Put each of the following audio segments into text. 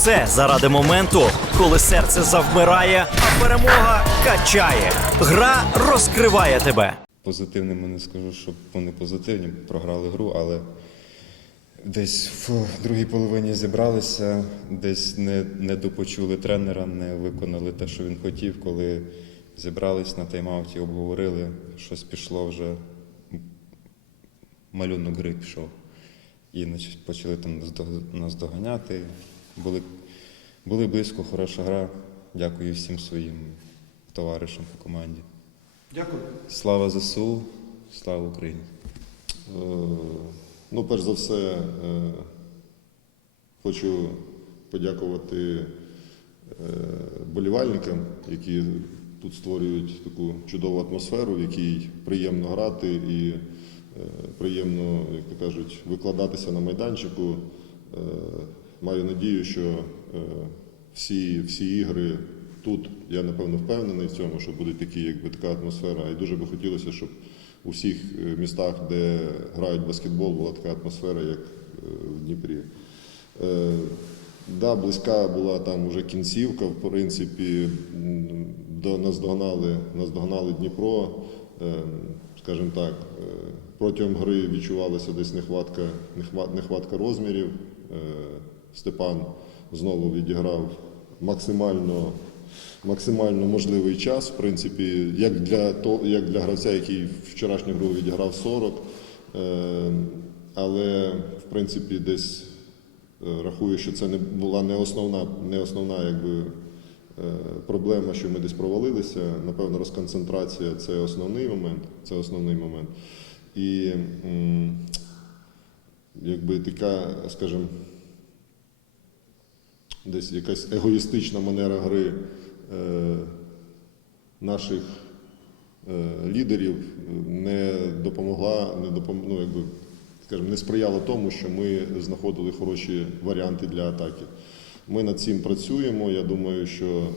все заради моменту, коли серце завмирає, а перемога качає. Гра розкриває тебе. Позитивними не скажу, що вони позитивні, програли гру, але десь в другій половині зібралися, десь не, не допочули тренера, не виконали те, що він хотів, коли зібрались на тайм-ауті, обговорили, щось пішло вже, малюнок гри пішов. І почали там нас доганяти. Були, були близько, хороша гра. Дякую всім своїм товаришам по команді. Дякую. Слава ЗСУ, слава Україні! Е, Ну, перш за все, е, хочу подякувати е, болівальникам, які тут створюють таку чудову атмосферу, в якій приємно грати і е, приємно, як то кажуть, викладатися на майданчику. Е, Маю надію, що е, всі, всі ігри тут, я напевно впевнений в цьому, що буде такі, якби така атмосфера. І дуже би хотілося, щоб у всіх е, містах, де грають баскетбол, була така атмосфера, як е, в Дніпрі. Да, близька була там уже кінцівка, в принципі, м, до, наздогнали, наздогнали Дніпро. Скажімо так, протягом гри відчувалася десь нехватка, нехва- нехватка розмірів. Степан знову відіграв максимально, максимально можливий час, в принципі, як для, то, як для гравця, який вчорашню гру відіграв 40. Е, Але, в принципі, десь е, рахую, що це не була не основна, не основна якби, е, проблема, що ми десь провалилися. Напевно, розконцентрація це основний момент. Це основний момент. І якби така, скажімо, десь якась егоїстична манера гри е, наших е, лідерів не допомогла, не допом... ну, якби, скажімо, не сприяла тому, що ми знаходили хороші варіанти для атаки. Ми над цим працюємо. Я думаю, що е,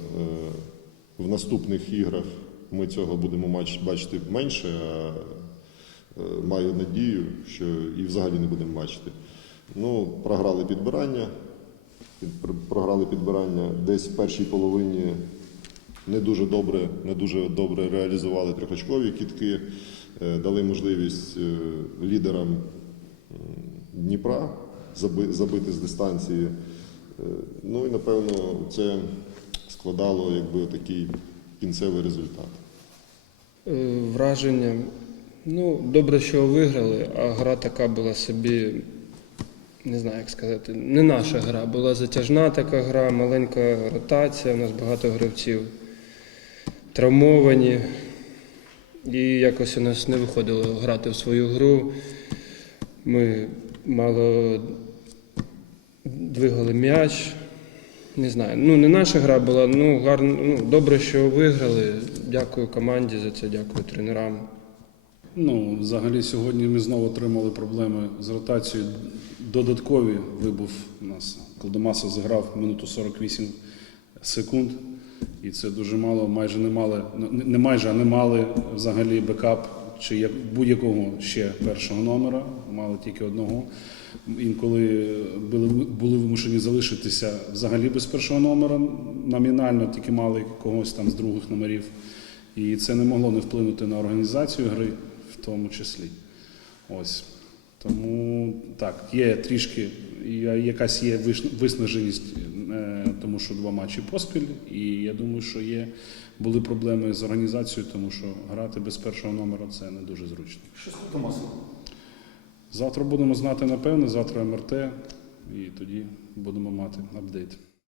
в наступних іграх ми цього будемо бачити менше. А е, маю надію, що і взагалі не будемо бачити. Ну, програли підбирання. Програли підбирання десь в першій половині не дуже добре, не дуже добре реалізували трьохочкові кітки, е, дали можливість е, лідерам Дніпра забити з дистанції. Е, Ну і напевно це складало якби такий кінцевий результат. Враження. Ну, добре, що виграли, а гра така була собі, не знаю, як сказати, не наша гра. Була затяжна така гра, маленька ротація, у нас багато гравців травмовані. І якось у нас не виходило грати в свою гру. Ми мало двигали м'яч. Не знаю. Ну, не наша гра була, ну гарно, ну, добре, що виграли. Дякую команді за це, дякую тренерам. Ну, взагалі, сьогодні ми знову отримали проблеми з ротацією. Додаткові вибув у нас. Колдомаса зіграв минуту 48 секунд. І це дуже мало, майже не мали, не майже, а не мали взагалі бекап чи як будь-якого ще першого номера, мали тільки одного. Інколи були, були вимушені залишитися взагалі без першого номера, номінально тільки мали когось там з других номерів. І це не могло не вплинути на організацію гри, в тому числі. Ось. Тому так, є трішки, якась є виснаженість, е, тому що два матчі поспіль, і я думаю, що є, були проблеми з організацією, тому що грати без першого номера це не дуже зручно. Що з Хутомасом? Завтра будемо знати напевне, завтра МРТ, і тоді будемо мати апдейт.